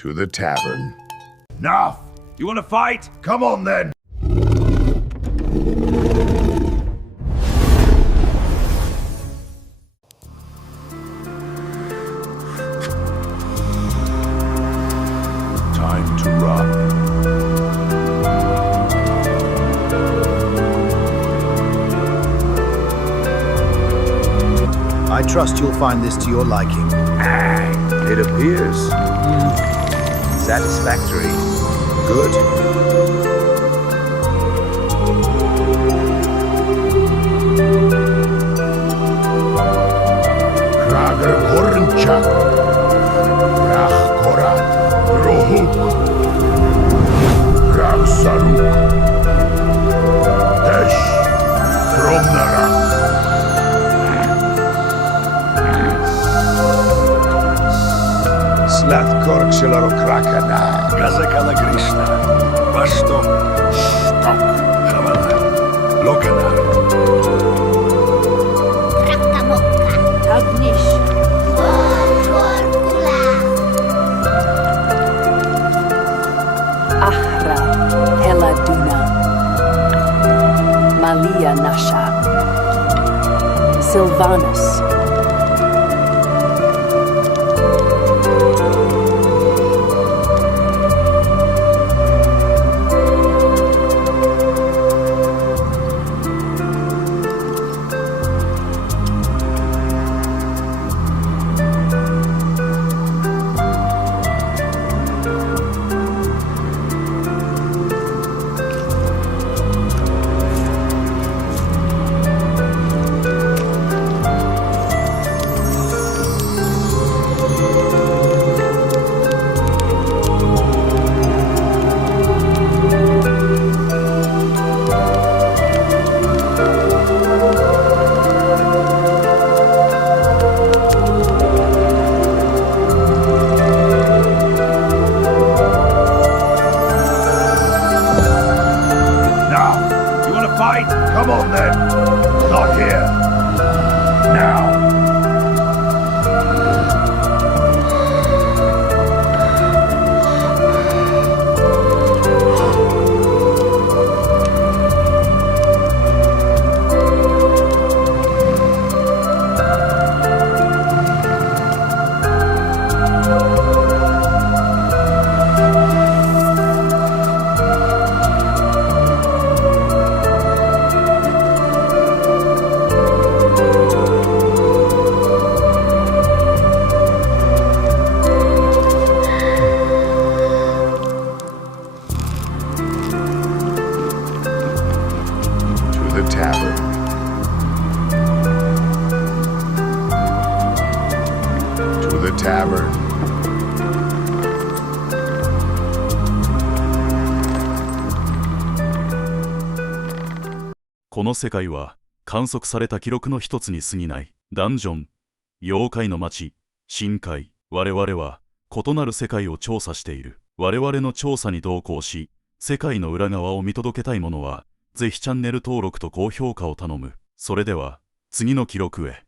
To the tavern. Enough! You wanna fight? Come on then! Time to run. I trust you'll find this to your liking. It appears satisfactory. Good. Krager Hornchak. Rach Koran. Rohuk. Rach Saruk. Tesh. Tromnara. Slat Korkselar och Krakana. Gazakala Krishna. Vastom. Stok. Havana. Lokana. Rakkamokka. Agnish. Vorkula. Ahra Heladuna Malia Nasha Sylvanus Come on then. Not here. Now. Tavern. To the tavern. この世界は観測された記録の一つに過ぎない。ダンジョン、妖怪の街、深海。我々は異なる世界を調査している。我々の調査に同行し、世界の裏側を見届けたい者は、ぜひチャンネル登録と高評価を頼む。それでは、次の記録へ。